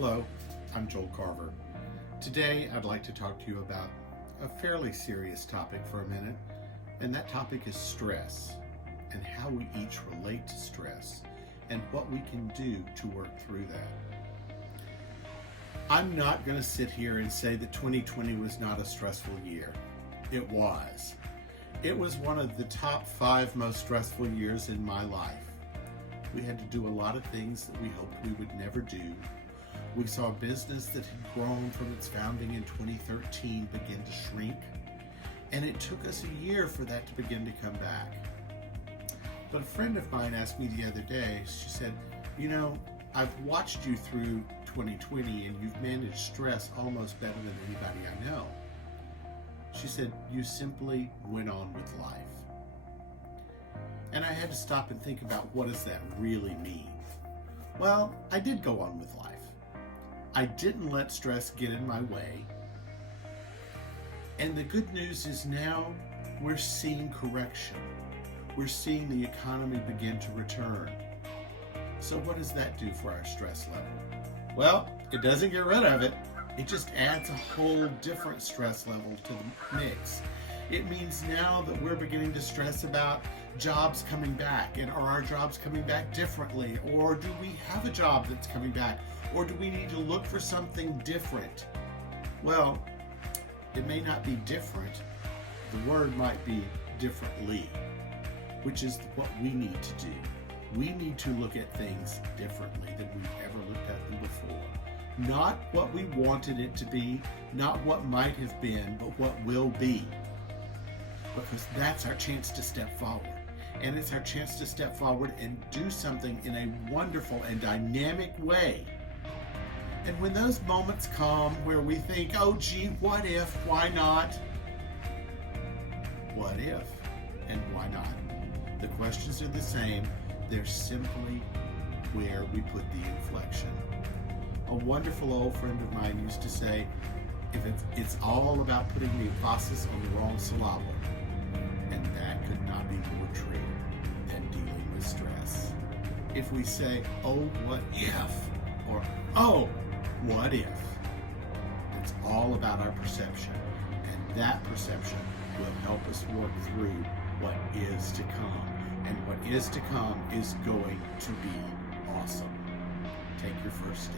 Hello, I'm Joel Carver. Today I'd like to talk to you about a fairly serious topic for a minute, and that topic is stress and how we each relate to stress and what we can do to work through that. I'm not going to sit here and say that 2020 was not a stressful year. It was. It was one of the top 5 most stressful years in my life. We had to do a lot of things that we hoped we would never do. We saw a business that had grown from its founding in 2013 begin to shrink, and it took us a year for that to begin to come back. But a friend of mine asked me the other day, she said, I've watched you through 2020 and you've managed stress almost better than anybody I know. She said, you simply went on with life. And I had to stop and think about, what does that really mean? Well, I did go on with life. I didn't let stress get in my way. And the good news is now we're seeing correction. We're seeing the economy begin to return. So what does that do for our stress level? Well, it doesn't get rid of it. It just adds a whole different stress level to the mix. It means now that we're beginning to stress about jobs coming back, and are our jobs coming back differently? Or do we have a job that's coming back? Or do we need to look for something different? Well, it may not be different. The word might be differently, which is what we need to do. We need to look at things differently than we've ever looked at them before. Not what we wanted it to be, not what might have been, but what will be. Because that's our chance to step forward. And it's our chance to step forward and do something in a wonderful and dynamic way. And when those moments come where we think, oh gee, what if, why not? What if and why not? The questions are the same. They're simply where we put the inflection. A wonderful old friend of mine used to say, if it's all about putting the emphasis on the wrong syllable. And that could not be more true than dealing with stress. If we say, oh, what if? Or, oh, what if? It's all about our perception. And that perception will help us work through what is to come. And what is to come is going to be awesome. Take your first step.